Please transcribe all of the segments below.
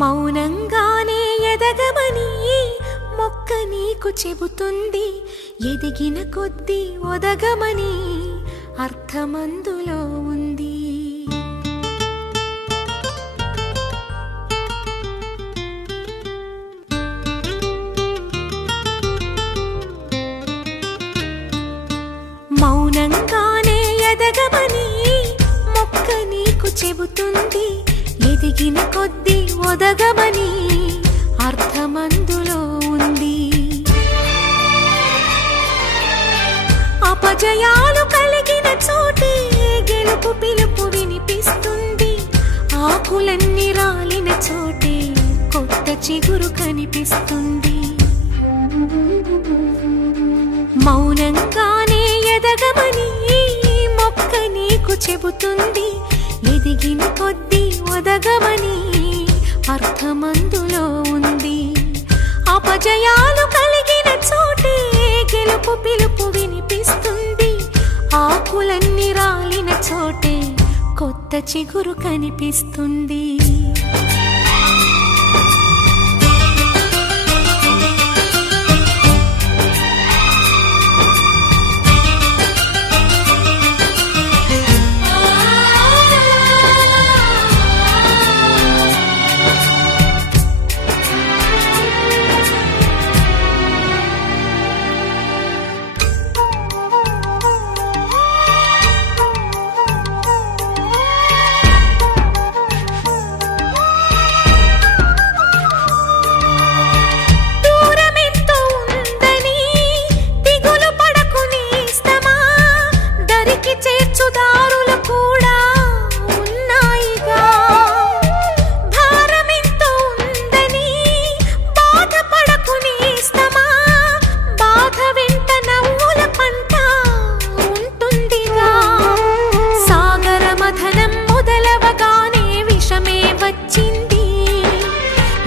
మౌనంగానే ఎదగమని మొక్క నీకు చెబుతుంది. ఎదిగిన కొద్దీ ఒదగమని అర్థమందులో ఉంది. మౌనంగానే ఎదగమని మొక్క నీకు చెబుతుంది. ఎదిగిన కొద్దీ ఒదగమని అర్థమందులో ఉంది. అపజయాలు కలిగిన చోటే గెలుపు పిలుపు వినిపిస్తుంది. ఆకులన్నీ రాలిన చోటే కొత్త చిగురు కనిపిస్తుంది. మౌనంగానే ఎదగమని మొక్క నీకు చెబుతుంది. ఎదిగిన కొద్దీ ఒదగమని అర్థమందులో ఉంది. అపజయాలు కలిగిన చోటే గెలుపు పిలుపు వినిపిస్తుంది. ఆకులన్నీ రాలిన చోటే కొత్త చిగురు కనిపిస్తుంది.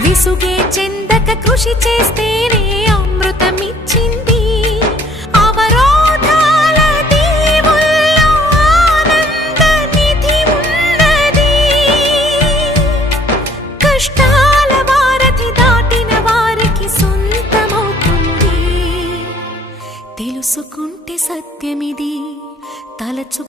విసుగే చెందక కృషి చేస్తేనే అమృతమిచ్చింది. అవరోధాల దీవుల్లో ఆనంద నిధి ఉన్నది. కష్టాల వారధి దాటిన వారికి సొంతమవుతుంది. తెలుసుకుంటే సత్యమిది తలచు